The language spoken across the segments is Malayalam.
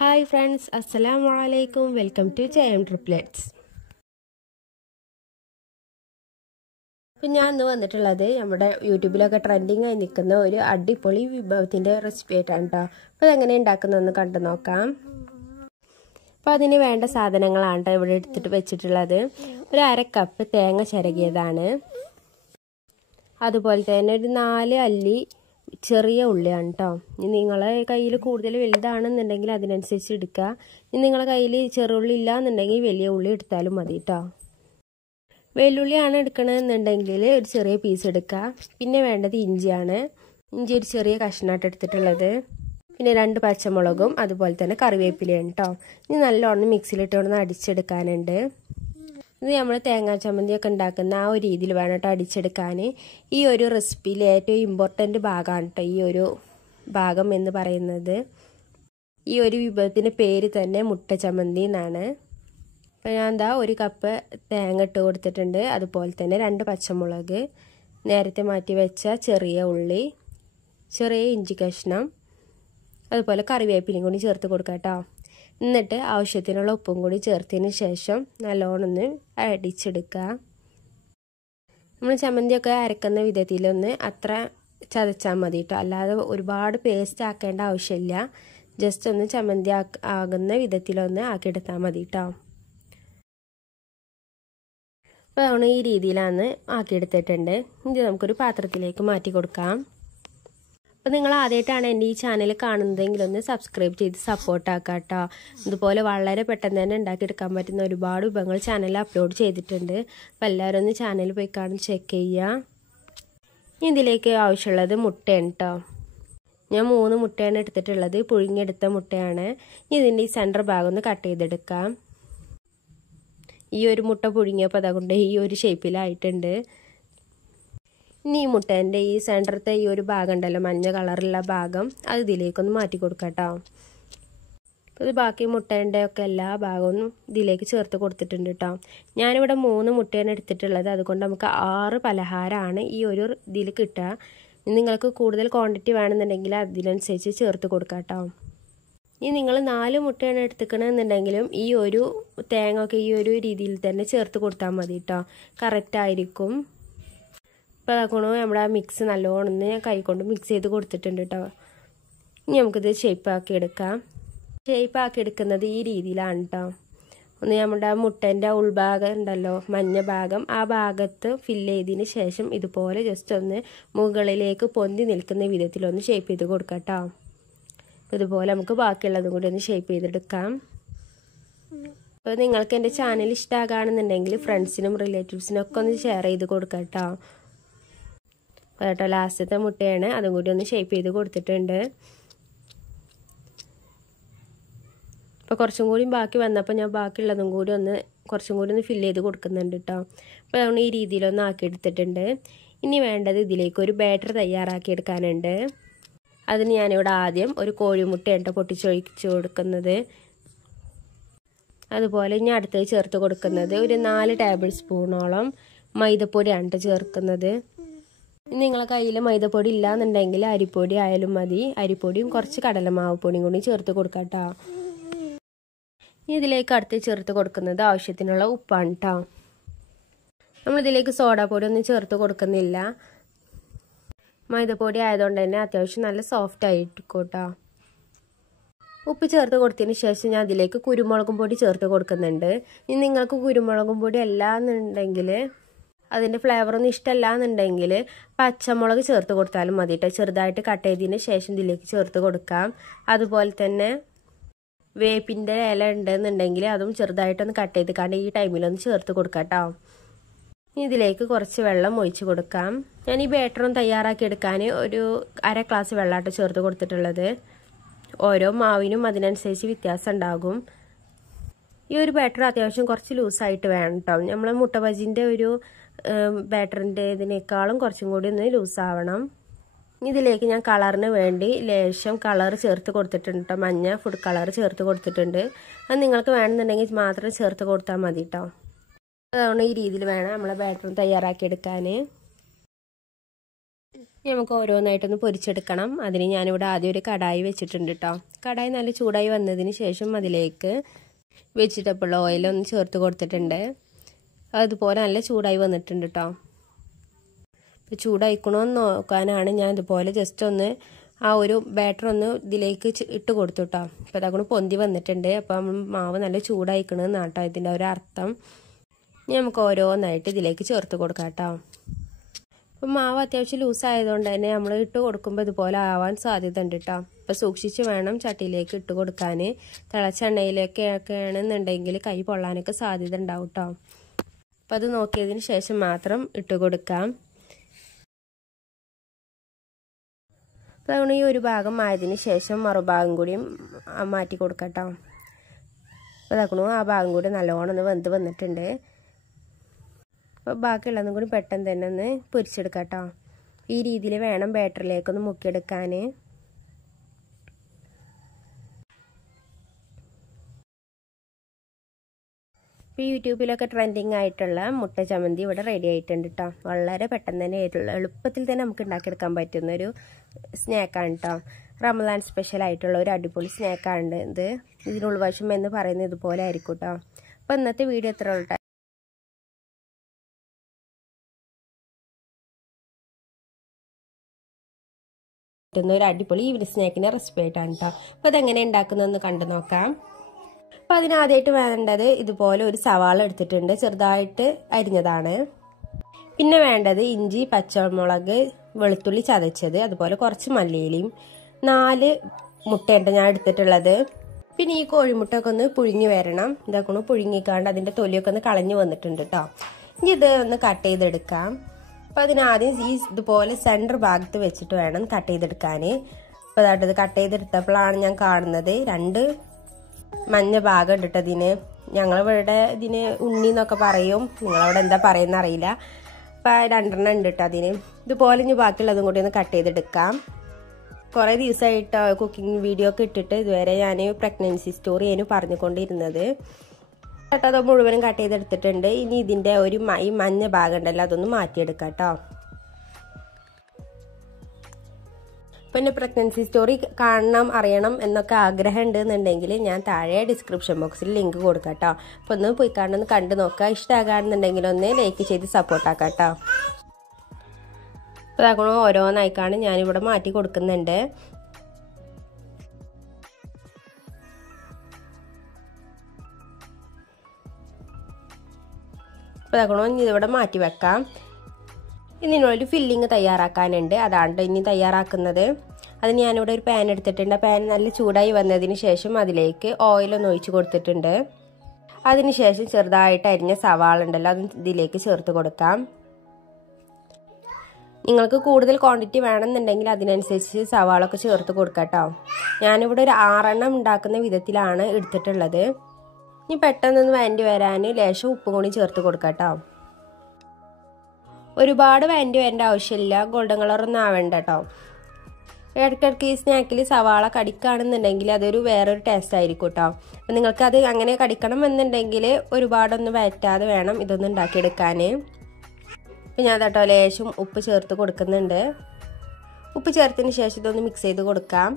Hi friends, Assalamu alaikum. Welcome to JM Triplets. ഇപ്പോൾ ഞാൻ ഇന്ന് വന്നിട്ടുള്ളത് നമ്മുടെ യൂട്യൂബിലൊക്കെ ട്രെൻഡിങ് ആയി നിൽക്കുന്ന ഒരു അടിപൊളി വിഭവത്തിൻ്റെ റെസിപ്പി ആയിട്ടാണ് കേട്ടോ. അപ്പോൾ അതെങ്ങനെ ഉണ്ടാക്കുന്നതെന്ന് കണ്ടു നോക്കാം. അപ്പോൾ അതിന് വേണ്ട സാധനങ്ങളാണ് ഇവിടെ എടുത്തിട്ട് വെച്ചിട്ടുള്ളത്. ഒരു 1/2 കപ്പ് തേങ്ങ ചിരകിയതാണ്. അതുപോലെ തന്നെ ഒരു 4 അല്ലി ചെറിയ ഉള്ളിയാണ് കേട്ടോ. ഇനി നിങ്ങളെ കയ്യിൽ കൂടുതൽ വലുതാണെന്നുണ്ടെങ്കിൽ അതിനനുസരിച്ച് എടുക്കുക. ഇനി നിങ്ങളുടെ കയ്യിൽ ചെറുള്ളി ഇല്ല എന്നുണ്ടെങ്കിൽ വലിയ ഉള്ളി എടുത്താലും മതി കേട്ടോ. വെല്ലുള്ളിയാണ് എടുക്കണമെന്നുണ്ടെങ്കിൽ ഒരു ചെറിയ പീസ് എടുക്കുക. പിന്നെ വേണ്ടത് ഇഞ്ചിയാണ്. ഇഞ്ചി ഒരു ചെറിയ കഷ്ണമായിട്ട് എടുത്തിട്ടുള്ളത്. പിന്നെ 2 പച്ചമുളകും അതുപോലെ തന്നെ കറിവേപ്പിലയാണ് കേട്ടോ. ഇനി നല്ലോണം മിക്സിയിലിട്ടൊന്ന് അടിച്ചെടുക്കാനുണ്ട്. ഇത് നമ്മൾ തേങ്ങാ ചമ്മന്തിയൊക്കെ ഉണ്ടാക്കുന്ന ആ ഒരു രീതിയിൽ വേണം കേട്ടോ അടിച്ചെടുക്കാൻ. ഈ ഒരു റെസിപ്പിയിൽ ഏറ്റവും ഇമ്പോർട്ടൻ്റ് ഭാഗമാണ് കേട്ടോ ഈ ഒരു ഭാഗം എന്ന് പറയുന്നത്. ഈ ഒരു വിഭവത്തിൻ്റെ പേര് തന്നെ മുട്ട ചമ്മന്തി എന്നാണ്. അപ്പോൾ ഞാൻ എന്താ 1 കപ്പ് തേങ്ങ ഇട്ട് കൊടുത്തിട്ടുണ്ട്. അതുപോലെ തന്നെ 2 പച്ചമുളക്, നേരത്തെ മാറ്റി വെച്ച ചെറിയ ഉള്ളി, ചെറിയ ഇഞ്ചി കഷ്ണം, അതുപോലെ കറിവേപ്പിലയും കൂടി ചേർത്ത് കൊടുക്കാം കേട്ടോ. എന്നിട്ട് ആവശ്യത്തിനുള്ള ഉപ്പും കൂടി ചേർത്തതിന് ശേഷം നല്ലോണം ഒന്ന് അടിച്ചെടുക്കുക. നമ്മൾ ചമ്മന്തിയൊക്കെ അരക്കുന്ന വിധത്തിലൊന്ന് അത്ര ചതച്ചാൽ മതി കേട്ടോ. അല്ലാതെ ഒരുപാട് പേസ്റ്റ് ആക്കേണ്ട ആവശ്യമില്ല. ജസ്റ്റ് ഒന്ന് ചമ്മന്തി ആകുന്ന വിധത്തിലൊന്ന് ആക്കിയെടുത്താൽ മതി കേട്ടോ. അപ്പോൾ നമ്മൾ ഈ രീതിയിലാണ് ആക്കിയെടുത്തിട്ടുണ്ട്. ഇത് നമുക്കൊരു പാത്രത്തിലേക്ക് മാറ്റി കൊടുക്കാം. അപ്പോൾ നിങ്ങൾ ആദ്യമായിട്ടാണ് എൻ്റെ ഈ ചാനൽ കാണുന്നതെങ്കിൽ ഒന്ന് സബ്സ്ക്രൈബ് ചെയ്ത് സപ്പോർട്ട് ആക്കുക കേട്ടോ. ഇതുപോലെ വളരെ പെട്ടെന്ന് തന്നെ ഉണ്ടാക്കിയെടുക്കാൻ പറ്റുന്ന ഒരുപാട് വിഭവങ്ങൾ ചാനലിൽ അപ്ലോഡ് ചെയ്തിട്ടുണ്ട്. അപ്പോൾ എല്ലാവരും ഒന്ന് ചാനൽ പോയി കാണും ചെക്ക് ചെയ്യുക. ഇതിലേക്ക് ആവശ്യമുള്ളത് മുട്ടയാണ് കേട്ടോ. ഞാൻ 3 മുട്ടയാണ് എടുത്തിട്ടുള്ളത്. പുഴുങ്ങിയെടുത്ത മുട്ടയാണ്. ഇതിൻ്റെ ഈ സെൻറ്റർ ഭാഗം ഒന്ന് കട്ട് ചെയ്തെടുക്കാം. ഈ ഒരു മുട്ട പുഴുങ്ങിയപ്പോൾ അതുകൊണ്ട് ഈ ഒരു ഷേപ്പിലായിട്ടുണ്ട്. ഇനി ഈ മുട്ടേൻ്റെ ഈ സെൻറ്ററത്തെ ഈ ഒരു ഭാഗം ഉണ്ടല്ലോ, മഞ്ഞ കളറുള്ള ഭാഗം, അത് ഇതിലേക്കൊന്ന് മാറ്റി കൊടുക്കാം കേട്ടോ. അപ്പോൾ ബാക്കി മുട്ടേൻ്റെ ഒക്കെ എല്ലാ ഭാഗവും ഇതിലേക്ക് ചേർത്ത് കൊടുത്തിട്ടുണ്ട് കേട്ടോ. ഞാനിവിടെ 3 മുട്ടയാണ് എടുത്തിട്ടുള്ളത്. അതുകൊണ്ട് നമുക്ക് 6 പലഹാരമാണ് ഈ ഒരു ഇതിൽ കിട്ടുക. നിങ്ങൾക്ക് കൂടുതൽ ക്വാണ്ടിറ്റി വേണമെന്നുണ്ടെങ്കിൽ അതിനനുസരിച്ച് ചേർത്ത് കൊടുക്കാം കേട്ടോ. ഇനി നിങ്ങൾ 4 മുട്ടയാണ് എടുത്തിക്കണമെന്നുണ്ടെങ്കിലും ഈ ഒരു തേങ്ങ ഒക്കെ ഈ ഒരു രീതിയിൽ തന്നെ ചേർത്ത് കൊടുത്താൽ മതി കേട്ടോ. കറക്റ്റായിരിക്കും. ഇപ്പോൾ അതാക്കണോ നമ്മുടെ ആ മിക്സ് നല്ലോണം കൈകൊണ്ട് മിക്സ് ചെയ്ത് കൊടുത്തിട്ടുണ്ട് കേട്ടോ. ഇനി നമുക്കിത് ഷേപ്പാക്കി എടുക്കാം. ഷേപ്പാക്കി എടുക്കുന്നത് ഈ രീതിയിലാണ് കേട്ടോ. ഒന്ന് നമ്മുടെ മുട്ടേൻ്റെ ഉൾഭാഗം ഉണ്ടല്ലോ, മഞ്ഞ ഭാഗം, ആ ഭാഗത്ത് ഫില്ല് ചെയ്തതിന് ശേഷം ഇതുപോലെ ജസ്റ്റ് ഒന്ന് മുകളിലേക്ക് പൊന്തി നിൽക്കുന്ന വിധത്തിലൊന്ന് ഷേപ്പ് ചെയ്ത് കൊടുക്കാം കേട്ടോ. ഇതുപോലെ നമുക്ക് ബാക്കിയുള്ളതും കൂടി ഒന്ന് ഷേപ്പ് ചെയ്തെടുക്കാം. അപ്പോൾ നിങ്ങൾക്ക് എൻ്റെ ചാനൽ ഇഷ്ടമാകുകയാണെന്നുണ്ടെങ്കിൽ ഫ്രണ്ട്സിനും റിലേറ്റീവ്സിനും ഒക്കെ ഒന്ന് ഷെയർ ചെയ്ത് കൊടുക്കാം കേട്ടോ. കേട്ടോ ലാസ്റ്റത്തെ മുട്ടയാണ്, അതും കൂടി ഒന്ന് ഷേപ്പ് ചെയ്ത് കൊടുത്തിട്ടുണ്ട്. അപ്പോൾ കുറച്ചും കൂടി ബാക്കി വന്നപ്പോൾ ഞാൻ ബാക്കിയുള്ളതും കൂടി കുറച്ചും കൂടി ഒന്ന് ഫില്ല് ചെയ്ത് കൊടുക്കുന്നുണ്ട് കേട്ടോ. അപ്പോൾ നമ്മൾ ഈ രീതിയിലൊന്ന് ആക്കിയെടുത്തിട്ടുണ്ട്. ഇനി വേണ്ടത് ഇതിലേക്ക് ഒരു ബാറ്റർ തയ്യാറാക്കി എടുക്കാനുണ്ട്. അതിന് ഞാനിവിടെ ആദ്യം ഒരു കോഴിമുട്ടയാണ് പൊട്ടിച്ചൊഴിച്ച് കൊടുക്കുന്നത്. അതുപോലെ ഇനി അടുത്തത് ചേർത്ത് കൊടുക്കുന്നത് ഒരു 4 ടേബിൾ സ്പൂണോളം മൈദപ്പൊടിയാണ് ചേർക്കുന്നത്. നിങ്ങളെ കയ്യിൽ മൈദപ്പൊടി ഇല്ലാന്നുണ്ടെങ്കിൽ അരിപ്പൊടി ആയാലും മതി. അരിപ്പൊടിയും കുറച്ച് കടലമാവ് പൊടിയും കൂടി ചേർത്ത് കൊടുക്കാം കേട്ടോ. ഇതിലേക്ക് അടുത്ത് ചേർത്ത് കൊടുക്കുന്നത് ആവശ്യത്തിനുള്ള ഉപ്പാണ് കേട്ടോ. നമ്മളിതിലേക്ക് സോഡാപ്പൊടി ഒന്നും ചേർത്ത് കൊടുക്കുന്നില്ല. മൈദപ്പൊടി ആയതുകൊണ്ട് തന്നെ അത്യാവശ്യം നല്ല സോഫ്റ്റ് ആയിരിക്കും കേട്ടോ. ഉപ്പ് ചേർത്ത് കൊടുത്തതിന് ശേഷം ഞാൻ അതിലേക്ക് കുരുമുളകും പൊടി ചേർത്ത് കൊടുക്കുന്നുണ്ട്. ഇനി നിങ്ങൾക്ക് കുരുമുളകും പൊടി അല്ല എന്നുണ്ടെങ്കിൽ അതിൻ്റെ ഫ്ലേവറൊന്നും ഇഷ്ടമല്ല എന്നുണ്ടെങ്കിൽ പച്ചമുളക് ചേർത്ത് കൊടുത്താലും മതി കേട്ടോ. ചെറുതായിട്ട് കട്ട് ചെയ്തതിന് ശേഷം ഇതിലേക്ക് ചേർത്ത് കൊടുക്കാം. അതുപോലെ തന്നെ വേപ്പിൻ്റെ ഇല ഉണ്ടെന്നുണ്ടെങ്കിൽ അതും ചെറുതായിട്ടൊന്ന് കട്ട് ചെയ്ത് കണ്ട് ഈ ടൈമിലൊന്ന് ചേർത്ത് കൊടുക്കാം കേട്ടോ. ഇതിലേക്ക് കുറച്ച് വെള്ളം ഒഴിച്ച് കൊടുക്കാം. ഞാൻ ഈ ബാറ്ററും തയ്യാറാക്കി എടുക്കാൻ ഒരു 1/2 ഗ്ലാസ് വെള്ളമായിട്ട് ചേർത്ത് കൊടുത്തിട്ടുള്ളത്. ഓരോ മാവിനും അതിനനുസരിച്ച് വ്യത്യാസം ഉണ്ടാകും. ഈ ഒരു ബാറ്റർ അത്യാവശ്യം കുറച്ച് ലൂസായിട്ട് വേണം കേട്ടോ. നമ്മൾ മുട്ട ബജിൻ്റെ ഒരു ബാറ്ററിൻ്റെ ഇതിനേക്കാളും കുറച്ചും കൂടി ഒന്ന് ലൂസാവണം. ഇതിലേക്ക് ഞാൻ കളറിന് വേണ്ടി ലേശം കളർ ചേർത്ത് കൊടുത്തിട്ടുണ്ട് കേട്ടോ. മഞ്ഞ ഫുഡ് കളർ ചേർത്ത് കൊടുത്തിട്ടുണ്ട്. അത് നിങ്ങൾക്ക് വേണമെന്നുണ്ടെങ്കിൽ മാത്രം ചേർത്ത് കൊടുത്താൽ മതി കേട്ടോ. അതുകൊണ്ട് ഈ രീതിയിൽ വേണം നമ്മളെ ബാറ്റർ തയ്യാറാക്കി എടുക്കാൻ. നമുക്ക് ഓരോന്നായിട്ടൊന്ന് പൊരിച്ചെടുക്കണം. അതിന് ഞാനിവിടെ ആദ്യം ഒരു കടായി വെച്ചിട്ടുണ്ട് കേട്ടോ. കടായി നല്ല ചൂടായി വന്നതിന് ശേഷം അതിലേക്ക് വെജിറ്റബിൾ ഓയിലൊന്ന് ചേർത്ത് കൊടുത്തിട്ടുണ്ട്. അതുപോലെ നല്ല ചൂടായി വന്നിട്ടുണ്ട് കേട്ടോ. ഇപ്പോൾ ചൂടായിക്കണമെന്ന് നോക്കാനാണ് ഞാൻ ഇതുപോലെ ജസ്റ്റ് ഒന്ന് ആ ഒരു ബാറ്റർ ഒന്ന് ഇതിലേക്ക് ഇട്ട് കൊടുത്തു കേട്ടോ. അപ്പോൾ അതങ്ങനെ പൊന്തി വന്നിട്ടുണ്ട്. അപ്പം മാവ് നല്ല ചൂടായിക്കണമെന്നാണ് കേട്ടോ ഇതിൻ്റെ ഒരു അർത്ഥം. ഇനി നമുക്ക് ഓരോന്നായിട്ട് ഇതിലേക്ക് ചേർത്ത് കൊടുക്കാം കേട്ടോ. അപ്പം മാവ് അത്യാവശ്യം ലൂസായതുകൊണ്ട് തന്നെ നമ്മൾ ഇട്ട് കൊടുക്കുമ്പോൾ ഇതുപോലെ ആവാൻ സാധ്യത ഉണ്ട് കേട്ടോ. അപ്പോൾ സൂക്ഷിച്ച് വേണം ചട്ടിയിലേക്ക് ഇട്ട് കൊടുക്കാൻ. തിളച്ച എണ്ണയിലൊക്കെ ആണെന്നുണ്ടെങ്കിൽ കൈ പൊള്ളാനൊക്കെ സാധ്യത ഉണ്ടാവും കേട്ടോ. അപ്പം അത് നോക്കിയതിന് ശേഷം മാത്രം ഇട്ട് കൊടുക്കാം. അപ്പോൾ ഈ ഒരു ഭാഗം ആയതിന് ശേഷം മറുഭാഗം കൂടിയും മാറ്റി കൊടുക്കാം കേട്ടോ. അപ്പോൾ അതാക്കണു ആ ഭാഗം കൂടി നല്ലോണം ഒന്ന് വെന്ത് വന്നിട്ടുണ്ട്. അപ്പോൾ ബാക്കിയുള്ളതും കൂടി പെട്ടെന്ന് തന്നെ ഒന്ന് പൊരിച്ചെടുക്കാം കേട്ടോ. ഈ രീതിയിൽ വേണം ബാറ്ററിലേക്കൊന്ന് മുക്കിയെടുക്കാൻ. ഇപ്പോൾ യൂട്യൂബിലൊക്കെ ട്രെൻഡിങ് ആയിട്ടുള്ള മുട്ട ചമ്മന്തി ഇവിടെ റെഡി ആയിട്ടുണ്ട് കേട്ടോ. വളരെ പെട്ടെന്ന് തന്നെ എളുപ്പത്തിൽ തന്നെ നമുക്ക് ഉണ്ടാക്കിയെടുക്കാൻ പറ്റുന്നൊരു സ്നാക്കാണ് കേട്ടോ. റമദാൻ സ്പെഷ്യൽ ആയിട്ടുള്ള ഒരു അടിപൊളി സ്നാക്കാണ് ഇത്. ഇതിനുൾവശം എന്ന് പറയുന്നത് ഇതുപോലെ ആയിരിക്കും കേട്ടോ. അപ്പോൾ ഇന്നത്തെ വീഡിയോ എത്ര ഉള്ളൂ. ഒരു അടിപൊളി ഈവനിങ് സ്നാക്കിൻ്റെ റെസിപ്പി ആയിട്ടാണ് കേട്ടോ. അപ്പോൾ അതെങ്ങനെ ഉണ്ടാക്കുന്നതെന്ന് കണ്ടു നോക്കാം. അപ്പോൾ അതിനാദ്യമായിട്ട് വേണ്ടത് ഇതുപോലെ ഒരു സവാള എടുത്തിട്ടുണ്ട്, ചെറുതായിട്ട് അരിഞ്ഞതാണ്. പിന്നെ വേണ്ടത് ഇഞ്ചി, പച്ചമുളക്, വെളുത്തുള്ളി ചതച്ചത്, അതുപോലെ കുറച്ച് മല്ലിയിലയും 4 മുട്ടയുണ്ട് ഞാൻ എടുത്തിട്ടുള്ളത്. പിന്നെ ഈ കോഴിമുട്ടയൊക്കെ ഒന്ന് പുഴുങ്ങി വരണം. ഇതൊക്കെ ഒന്ന് പുഴുങ്ങിക്കാണ്ട് അതിൻ്റെ തൊലിയൊക്കെ ഒന്ന് കളഞ്ഞു വന്നിട്ടുണ്ട് കേട്ടോ. ഇനി ഇത് ഒന്ന് കട്ട് ചെയ്തെടുക്കാം. അപ്പോൾ അതിനാദ്യം ഈ ഇതുപോലെ സെൻറ്റർ ഭാഗത്ത് വെച്ചിട്ട് വേണം കട്ട് ചെയ്തെടുക്കാൻ. അപ്പോൾ അതായത് കട്ട് ചെയ്തെടുത്തപ്പോഴാണ് ഞാൻ കാണുന്നത് 2 മഞ്ഞ ഭാഗം ഇട്ടിട്ട് അതിന്. ഞങ്ങളിവിടെ ഇതിന് ഉണ്ണി എന്നൊക്കെ പറയും, നിങ്ങളവിടെ എന്താ പറയുന്ന അറിയില്ല. അപ്പോൾ 2 ഉണ്ട് കേട്ടോ അതിന്. ഇതുപോലെ ഇനി ബാക്കിയുള്ളതും കൂടി ഒന്ന് കട്ട് ചെയ്തെടുക്കാം. കുറേ ദിവസമായിട്ട് കുക്കിംഗ് വീഡിയോ ഒക്കെ ഇട്ടിട്ട് ഇതുവരെ ഞാൻ പ്രഗ്നൻസി സ്റ്റോറിയാണ് പറഞ്ഞുകൊണ്ടിരുന്നത്. അത് മുഴുവനും കട്ട് ചെയ്തെടുത്തിട്ടുണ്ട്. ഇനി ഇതിൻ്റെ ഈ മഞ്ഞ ഭാഗം ഉണ്ടല്ലോ അതൊന്ന് മാറ്റിയെടുക്കാം കേട്ടോ. പിന്നെ പ്രഗ്നൻസി സ്റ്റോറി കാണണം, അറിയണം എന്നൊക്കെ ആഗ്രഹം ഉണ്ടെന്നുണ്ടെങ്കിൽ ഞാൻ താഴെ ഡിസ്ക്രിപ്ഷൻ ബോക്സിൽ ലിങ്ക് കൊടുക്കാം കേട്ടോ. അപ്പോൾ ഒന്ന് പോയി കാണുന്ന കണ്ടു നോക്കുക. ഇഷ്ടമാകാണെന്നുണ്ടെങ്കിൽ ഒന്ന് ലൈക്ക് ചെയ്ത് സപ്പോർട്ടാക്കാം കേട്ടോ. അപ്പോൾ അതാക്കണോ ഓരോന്നായിക്കാണ് ഞാനിവിടെ മാറ്റി കൊടുക്കുന്നുണ്ട്. അപ്പോൾ അതാക്കണോ ഇനി ഇതിവിടെ മാറ്റി വെക്കാം. ഇതിനൊരു ഫില്ലിങ് തയ്യാറാക്കാനുണ്ട്. അതാണ് ഇനി തയ്യാറാക്കുന്നത്. അതിന് ഞാനിവിടെ ഒരു പാൻ എടുത്തിട്ടുണ്ട്. ആ പാൻ നല്ല ചൂടായി വന്നതിന് ശേഷം അതിലേക്ക് ഓയിലൊന്ന് ഒഴിച്ച് കൊടുത്തിട്ടുണ്ട്. അതിനുശേഷം ചെറുതായിട്ട് അരിഞ്ഞ സവാള ഉണ്ടല്ലോ അത് ഇതിലേക്ക് ചേർത്ത് കൊടുക്കാം. നിങ്ങൾക്ക് കൂടുതൽ ക്വാണ്ടിറ്റി വേണമെന്നുണ്ടെങ്കിൽ അതിനനുസരിച്ച് സവാള ഒക്കെ ചേർത്ത് കൊടുക്കാം കേട്ടോ. ഞാനിവിടെ ഒരു 6 എണ്ണം ഉണ്ടാക്കുന്ന വിധത്തിലാണ് എടുത്തിട്ടുള്ളത്. ഇനി പെട്ടെന്നൊന്ന് വേണ്ടി വരാൻ ലേശം ഉപ്പും കൂടി ചേർത്ത് കൊടുക്കാം കേട്ടോ. ഒരുപാട് വേണ്ടി വരേണ്ട ആവശ്യമില്ല, ഗോൾഡൻ കളറൊന്നും ആവേണ്ട കേട്ടോ. ഇടയ്ക്കിടയ്ക്ക് ഈ സ്നാക്കിൽ സവാള കടിക്കുകയാണെന്നുണ്ടെങ്കിൽ അതൊരു വേറൊരു ടേസ്റ്റ് ആയിരിക്കും കേട്ടോ. അപ്പം നിങ്ങൾക്കത് അങ്ങനെ കടിക്കണം എന്നുണ്ടെങ്കിൽ ഒരുപാടൊന്നും വഴറ്റാതെ വേണം ഇതൊന്നും ഉണ്ടാക്കിയെടുക്കാൻ. അപ്പം ഞാൻ കേട്ടോ ലേശം ഉപ്പ് ചേർത്ത് കൊടുക്കുന്നുണ്ട്. ഉപ്പ് ചേർത്തതിന് ശേഷം ഇതൊന്ന് മിക്സ് ചെയ്ത് കൊടുക്കാം.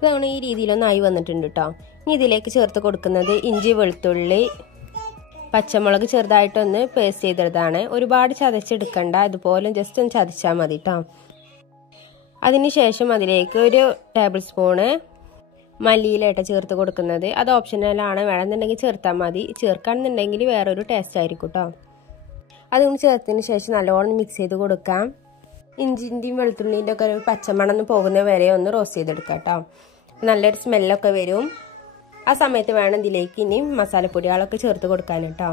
ഇതാണ് ഈ രീതിയിലൊന്നും ആയി വന്നിട്ടുണ്ട് കേട്ടോ. ഇനി ഇതിലേക്ക് ചേർത്ത് കൊടുക്കുന്നത് ഇഞ്ചി, വെളുത്തുള്ളി, പച്ചമുളക് ചെറുതായിട്ടൊന്ന് പേസ്റ്റ് ചെയ്തതാണ്. ഒരുപാട് ചതച്ചെടുക്കണ്ട, ഇതുപോലെ ജസ്റ്റ് ഒന്ന് ചതച്ചാൽ മതി കേട്ടോ. അതിനുശേഷം അതിലേക്ക് 1 ടേബിൾ സ്പൂണ് മല്ലിയിലായിട്ട് ചേർത്ത് കൊടുക്കുന്നത്. അത് ഓപ്ഷനലാണ്, വേണമെന്നുണ്ടെങ്കിൽ ചേർത്താൽ മതി. ചേർക്കുകയാണെന്നുണ്ടെങ്കിൽ വേറൊരു ടേസ്റ്റ് ആയിരിക്കും കേട്ടോ. അതൊന്ന് ചേർത്തതിന് ശേഷം നല്ലോണം മിക്സ് ചെയ്ത് കൊടുക്കാം. ഇഞ്ചിൻ്റെയും വെളുത്തുള്ളിൻ്റെ ഒക്കെ ഒരു പച്ചമണം പോകുന്ന വരെ ഒന്ന് റോസ്റ്റ് ചെയ്തെടുക്കാം കേട്ടോ. നല്ലൊരു സ്മെല്ലൊക്കെ വരും. ആ സമയത്ത് വേണം ഇതിലേക്ക് ഇനി മസാലപ്പൊടികളൊക്കെ ചേർത്ത് കൊടുക്കാൻ കേട്ടോ.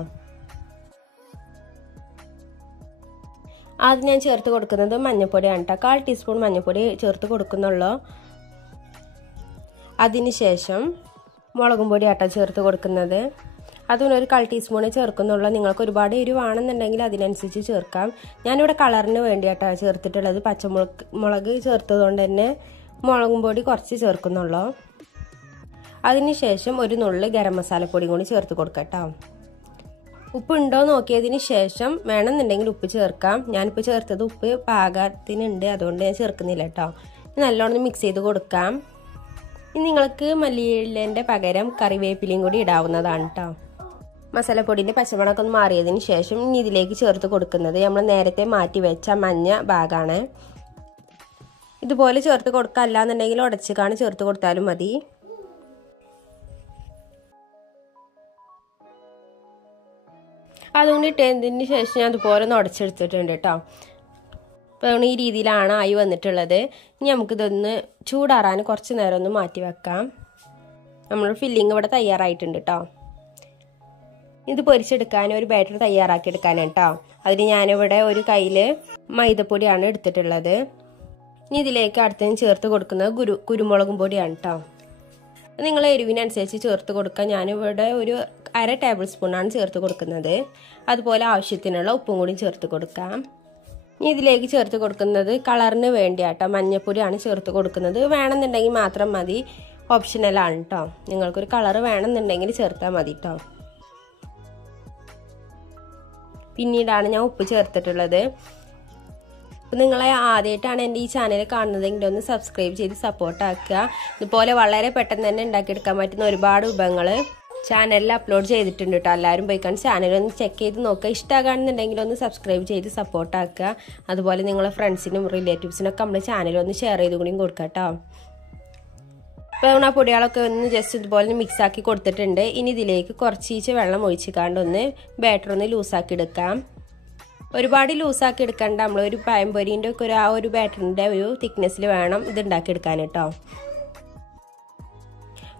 ആദ്യം ഞാൻ ചേർത്ത് കൊടുക്കുന്നത് മഞ്ഞൾപ്പൊടിയാണ് കേട്ടോ. 1/4 ടീസ്പൂൺ മഞ്ഞൾപ്പൊടി ചേർത്ത് കൊടുക്കുന്നുള്ളൂ. അതിനുശേഷം മുളകും പൊടി ആട്ടോ ചേർത്ത് കൊടുക്കുന്നത്. അതും ഒരു 1/4 ടീസ്പൂണേ ചേർക്കുന്നുള്ളൂ. നിങ്ങൾക്ക് ഒരുപാട് എരിവാണെന്നുണ്ടെങ്കിൽ അതിനനുസരിച്ച് ചേർക്കാം. ഞാനിവിടെ കളറിന് വേണ്ടിയിട്ടാണ് ചേർത്തിട്ടുള്ളത്. പച്ചമുളക് ചേർത്തതുകൊണ്ട് തന്നെ മുളകും പൊടി കുറച്ച് ചേർക്കുന്നുള്ളൂ. അതിനുശേഷം 1 നുള്ള് ഗരം മസാലപ്പൊടി കൂടി ചേർത്ത് കൊടുക്കാം കേട്ടോ. ഉപ്പ് ഉണ്ടോ നോക്കിയതിന് ശേഷം വേണമെന്നുണ്ടെങ്കിൽ ഉപ്പ് ചേർക്കാം. ഞാനിപ്പോൾ ചേർത്തത് ഉപ്പ് പാകത്തിനുണ്ട്, അതുകൊണ്ട് ഞാൻ ചേർക്കുന്നില്ല കേട്ടോ. നല്ലോണം മിക്സ് ചെയ്ത് കൊടുക്കാം. ഇനി നിങ്ങൾക്ക് മല്ലിയിലേൻ്റെ പകരം കറിവേപ്പിലയും കൂടി ഇടാവുന്നതാണ് കേട്ടോ. മസാലപ്പൊടിൻ്റെ പച്ചമണമൊക്കെ ഒന്ന് മാറിയതിന് ശേഷം ഇനി ഇതിലേക്ക് ചേർത്ത് കൊടുക്കുന്നത് നമ്മൾ നേരത്തെ മാറ്റി വെച്ച മഞ്ഞ ഭാഗമാണ്. ഇതുപോലെ ചേർത്ത് കൊടുക്കുക, അല്ലാന്നുണ്ടെങ്കിൽ ഉടച്ചിക്കാണ് ചേർത്ത് കൊടുത്താലും മതി. അതുകൊണ്ട് ഇട്ടതിന് ശേഷം ഞാൻ അതുപോലെ ഒന്ന് ഉടച്ചെടുത്തിട്ടുണ്ട് കേട്ടോ. അപ്പോൾ ഈ രീതിയിലാണ് ആയി വന്നിട്ടുള്ളത്. ഇനി നമുക്കിതൊന്ന് ചൂടാറാൻ കുറച്ച് നേരം ഒന്ന് മാറ്റി വെക്കാം. നമ്മൾ ഫില്ലിങ് ഇവിടെ തയ്യാറായിട്ടുണ്ട് കേട്ടോ. ഇത് പൊരിച്ചെടുക്കാൻ ഒരു ബാറ്റർ തയ്യാറാക്കി എടുക്കാനാണ് കേട്ടോ. അതിന് ഞാനിവിടെ ഒരു കയ്യിൽ മൈദപ്പൊടിയാണ് എടുത്തിട്ടുള്ളത്. ഇനി ഇതിലേക്ക് അടുത്തതിന് ചേർത്ത് കൊടുക്കുന്നത് കുരുമുളകും പൊടിയാണ് കേട്ടോ. നിങ്ങൾ എരിവിനനുസരിച്ച് ചേർത്ത് കൊടുക്കുക. ഞാനിവിടെ ഒരു 1/2 ടേബിൾ സ്പൂണാണ് ചേർത്ത് കൊടുക്കുന്നത്. അതുപോലെ ആവശ്യത്തിനുള്ള ഉപ്പും കൂടി ചേർത്ത് കൊടുക്കാം. ഇനി ഇതിലേക്ക് ചേർത്ത് കൊടുക്കുന്നത് കളറിന് വേണ്ടിയാട്ടോ, മഞ്ഞപ്പൊടിയാണ് ചേർത്ത് കൊടുക്കുന്നത്. വേണമെന്നുണ്ടെങ്കിൽ മാത്രം മതി, ഓപ്ഷണലാണ് കേട്ടോ. നിങ്ങൾക്കൊരു കളറ് വേണമെന്നുണ്ടെങ്കിൽ ചേർത്താൽ മതി കേട്ടോ. പിന്നീടാണ് ഞാൻ ഉപ്പ് ചേർത്തിട്ടുള്ളത്. അപ്പം നിങ്ങളെ ആദ്യമായിട്ടാണ് എൻ്റെ ഈ ചാനൽ കാണുന്നതെങ്കിൽ ഒന്ന് സബ്സ്ക്രൈബ് ചെയ്ത് സപ്പോർട്ട് ആക്കുക. ഇതുപോലെ വളരെ പെട്ടെന്ന് തന്നെ ഉണ്ടാക്കിയെടുക്കാൻ പറ്റുന്ന ഒരുപാട് വിഭവങ്ങൾ ചാനലിൽ അപ്ലോഡ് ചെയ്തിട്ടുണ്ട് കേട്ടോ. എല്ലാവരും പോയിക്കാണ്ട് ചാനലൊന്ന് ചെക്ക് ചെയ്ത് നോക്കുക. ഇഷ്ടമാകാണെന്നുണ്ടെങ്കിൽ ഒന്ന് സബ്സ്ക്രൈബ് ചെയ്ത് സപ്പോർട്ട് ആക്കുക. അതുപോലെ നിങ്ങളെ ഫ്രണ്ട്സിനും റിലേറ്റീവ്സിനൊക്കെ നമ്മുടെ ചാനലൊന്ന് ഷെയർ ചെയ്ത് കൂടിയും കൊടുക്കുക കേട്ടോ. ഇപ്പോൾ ആ പൊടികളൊക്കെ ഒന്ന് ജസ്റ്റ് ഇതുപോലെ മിക്സ് ആക്കി കൊടുത്തിട്ടുണ്ട്. ഇനി ഇതിലേക്ക് കുറച്ച് വെള്ളം ഒഴിച്ചിക്കാണ്ടൊന്ന് ബാറ്റർ ഒന്ന് ലൂസാക്കി എടുക്കാം. ഒരുപാട് ലൂസാക്കി എടുക്കണ്ട, നമ്മളൊരു പഴംപൊരിൻ്റെ ഒക്കെ ആ ഒരു ബാറ്ററിൻ്റെ ഒരു തിക്നെസ്സിൽ വേണം ഇത് ഉണ്ടാക്കിയെടുക്കാൻ കേട്ടോ.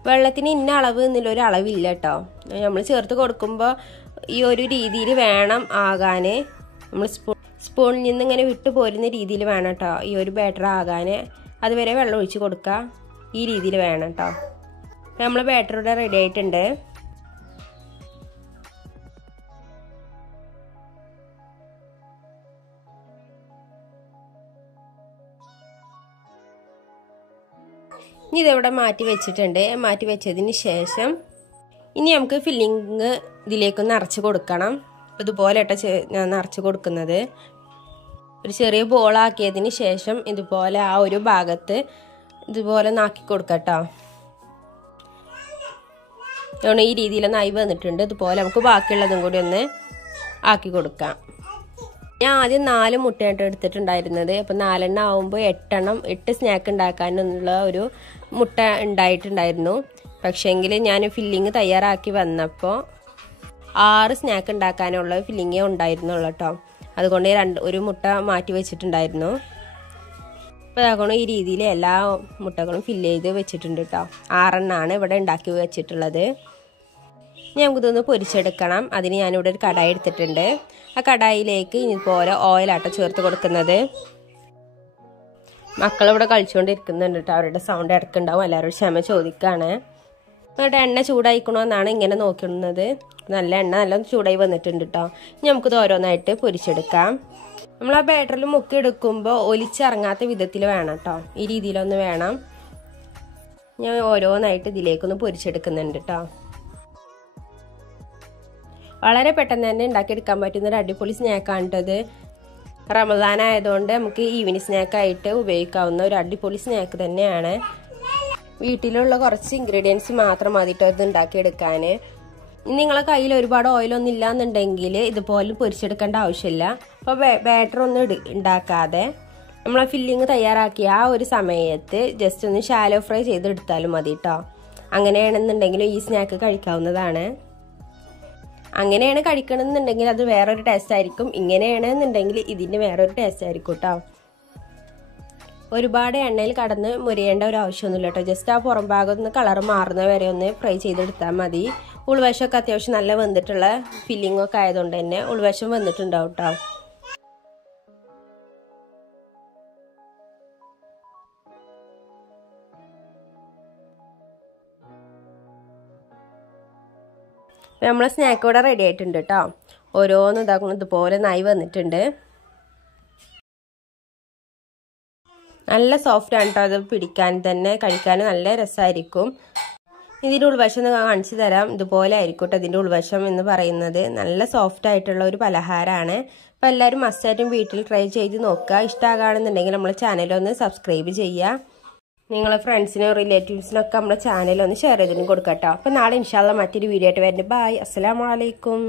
വെള്ളത്തിന് ഇന്ന അളവ് എന്നുള്ളൊരു അളവില്ല കേട്ടോ. നമ്മൾ ചേർത്ത് കൊടുക്കുമ്പോൾ ഈ ഒരു രീതിയിൽ വേണം ആകാൻ. നമ്മൾ സ്പൂണിൽ നിന്ന് ഇങ്ങനെ വിട്ടു പോരുന്ന രീതിയിൽ വേണം കേട്ടോ ഈ ഒരു ബാറ്റർ ആകാൻ. അതുവരെ വെള്ളം ഒഴിച്ച് കൊടുക്കുക. ഈ രീതിയിൽ വേണം കേട്ടോ. അപ്പം നമ്മൾ ബാറ്റർ ഇവിടെ റെഡി ആയിട്ടുണ്ട്. ഇനി ഇതെവിടെ മാറ്റി വെച്ചിട്ടുണ്ട്. മാറ്റി വെച്ചതിന് ശേഷം ഇനി നമുക്ക് ഫില്ലിങ് ഇതിലേക്കൊന്ന് നിറച്ച് കൊടുക്കണം. ഇതുപോലെ ഇട്ട ഞാൻ നിറച്ച് കൊടുക്കുന്നത്. ഒരു ചെറിയ ബോളാക്കിയതിന് ശേഷം ഇതുപോലെ ആ ഒരു ഭാഗത്ത് ഇതുപോലെ നാക്കി കൊടുക്കട്ടോ. അതുകൊണ്ട് ഈ രീതിയിലൊന്ന് ആയി വന്നിട്ടുണ്ട്. ഇതുപോലെ നമുക്ക് ബാക്കിയുള്ളതും കൂടി ഒന്ന് ആക്കി കൊടുക്കാം. ഞാൻ ആദ്യം 4 മുട്ടയായിട്ട് എടുത്തിട്ടുണ്ടായിരുന്നത്. അപ്പം 4 എണ്ണം ആവുമ്പോൾ 8 സ്നാക്ക് ഉണ്ടാക്കാനുള്ള ഒരു മുട്ട ഉണ്ടായിട്ടുണ്ടായിരുന്നു. പക്ഷേങ്കിൽ ഞാൻ ഫില്ലിങ് തയ്യാറാക്കി വന്നപ്പോൾ 6 സ്നാക്ക് ഉണ്ടാക്കാനുള്ള ഫില്ലിങ്ങേ ഉണ്ടായിരുന്നുള്ളൂ കേട്ടോ. അതുകൊണ്ട് ഒരു മുട്ട മാറ്റി വെച്ചിട്ടുണ്ടായിരുന്നു. അപ്പോൾ അതുകൊണ്ട് ഈ രീതിയിൽ എല്ലാ മുട്ടകളും ഫില്ല് ചെയ്ത് വെച്ചിട്ടുണ്ട് കേട്ടോ. 6 എണ്ണമാണ് ഇവിടെ ഉണ്ടാക്കി വെച്ചിട്ടുള്ളത്. ഇനി നമുക്കിതൊന്ന് പൊരിച്ചെടുക്കണം. അതിന് ഞാനിവിടെ ഒരു കടായി എടുത്തിട്ടുണ്ട്. ആ കടായിലേക്ക് ഇതുപോലെ ഓയിലാട്ടോ ചേർത്ത് കൊടുക്കുന്നത്. മക്കളിവിടെ കളിച്ചുകൊണ്ടിരിക്കുന്നുണ്ട് കേട്ടോ. അവരുടെ സൗണ്ട് ഇടയ്ക്കുണ്ടാവും. എല്ലാവരും ക്ഷമ ചോദിക്കുകയാണ്. എന്നിട്ട് എണ്ണ ചൂടായിക്കണമെന്നാണ് ഇങ്ങനെ നോക്കുന്നത്. നല്ല എണ്ണ നല്ല ചൂടായി വന്നിട്ടുണ്ട് കേട്ടോ. ഇനി നമുക്കിത് ഓരോന്നായിട്ട് പൊരിച്ചെടുക്കാം. നമ്മൾ ആ ബാറ്ററിൽ മുക്കി എടുക്കുമ്പോൾ ഒലിച്ചിറങ്ങാത്ത വിധത്തിൽ വേണം കേട്ടോ. ഈ രീതിയിലൊന്ന് വേണം. ഞാൻ ഓരോന്നായിട്ട് ഇതിലേക്കൊന്ന് പൊരിച്ചെടുക്കുന്നുണ്ട് കേട്ടോ. വളരെ പെട്ടെന്ന് തന്നെ ഉണ്ടാക്കിയെടുക്കാൻ പറ്റുന്ന ഒരു അടിപൊളി സ്നാക്കാണിട്ടത്. റമദാൻ ആയതുകൊണ്ട് നമുക്ക് ഈവനിങ് സ്നാക്കായിട്ട് ഉപയോഗിക്കാവുന്ന ഒരു അടിപൊളി സ്നാക്ക് തന്നെയാണ്. വീട്ടിലുള്ള കുറച്ച് ഇൻഗ്രീഡിയൻസ് മാത്രം മതിട്ടോ ഇത് ഉണ്ടാക്കിയെടുക്കാൻ. നിങ്ങളെ കയ്യിൽ ഒരുപാട് ഓയിലൊന്നും ഇല്ലാന്നുണ്ടെങ്കിൽ ഇതുപോലെ പൊരിച്ചെടുക്കേണ്ട ആവശ്യമില്ല. അപ്പോൾ ബാറ്റർ ഒന്നും ഉണ്ടാക്കാതെ നമ്മൾ ഫില്ലിങ് തയ്യാറാക്കിയ ആ ഒരു സമയത്ത് ജസ്റ്റ് ഒന്ന് ഷാലോ ഫ്രൈ ചെയ്തെടുത്താലും മതി കേട്ടോ. അങ്ങനെയാണെന്നുണ്ടെങ്കിൽ ഈ സ്നാക്ക് കഴിക്കാവുന്നതാണ്. അങ്ങനെയാണ് കഴിക്കണമെന്നുണ്ടെങ്കിൽ അത് വേറൊരു ടേസ്റ്റ് ആയിരിക്കും. ഇങ്ങനെയാണെന്നുണ്ടെങ്കിൽ ഇതിന് വേറൊരു ടേസ്റ്റ് ആയിരിക്കും കേട്ടോ. ഒരുപാട് എണ്ണയിൽ കടന്ന് മുരിയേണ്ട ഒരു ആവശ്യമൊന്നുമില്ല കേട്ടോ. ജസ്റ്റ് ആ പുറം ഭാഗം ഒന്ന് കളർ മാറുന്ന വരെ ഒന്ന് ഫ്രൈ ചെയ്തെടുത്താൽ മതി. ഉൾവശമൊക്കെ അത്യാവശ്യം നല്ല വെന്തിട്ടുള്ള ഫില്ലിംഗ് ഒക്കെ ആയതുകൊണ്ട് തന്നെ ഉൾവശം വെന്തിട്ടുണ്ടാവും കേട്ടോ. നമ്മളെ സ്നാക്ക് ഇവിടെ റെഡി ആയിട്ടുണ്ട് കേട്ടോ. ഓരോന്നും ഇതാക്കണം ഇതുപോലെ നായി വന്നിട്ടുണ്ട്. നല്ല സോഫ്റ്റ് ആണ് കേട്ടോ. അത് പിടിക്കാൻ തന്നെ കഴിക്കാൻ നല്ല രസമായിരിക്കും. ഇതിൻ്റെ ഉൾവശം കാണിച്ചു തരാം. ഇതുപോലെ ആയിരിക്കട്ടെ ഇതിൻ്റെ ഉൾവശം എന്ന് പറയുന്നത്. നല്ല സോഫ്റ്റ് ആയിട്ടുള്ള ഒരു പലഹാരമാണ്. അപ്പോൾ എല്ലാവരും മസ്റ്റായിട്ടും വീട്ടിൽ ട്രൈ ചെയ്ത് നോക്കുക. ഇഷ്ടമാകുകയാണെന്നുണ്ടെങ്കിൽ നമ്മളെ ചാനലൊന്ന് സബ്സ്ക്രൈബ് ചെയ്യുക. നിങ്ങളെ ഫ്രണ്ട്സിനും റിലേറ്റീവ്സിനൊക്കെ നമ്മുടെ ചാനലൊന്ന് ഷെയർ ചെയ്തിട്ടും കൊടുക്കാം കേട്ടോ. അപ്പോൾ നാളെ ഇൻഷാല്ലാ മറ്റൊരു വീഡിയോ ആയിട്ട് വരുന്നുണ്ട്. ബൈ. അസ്സലാമു അലൈക്കും.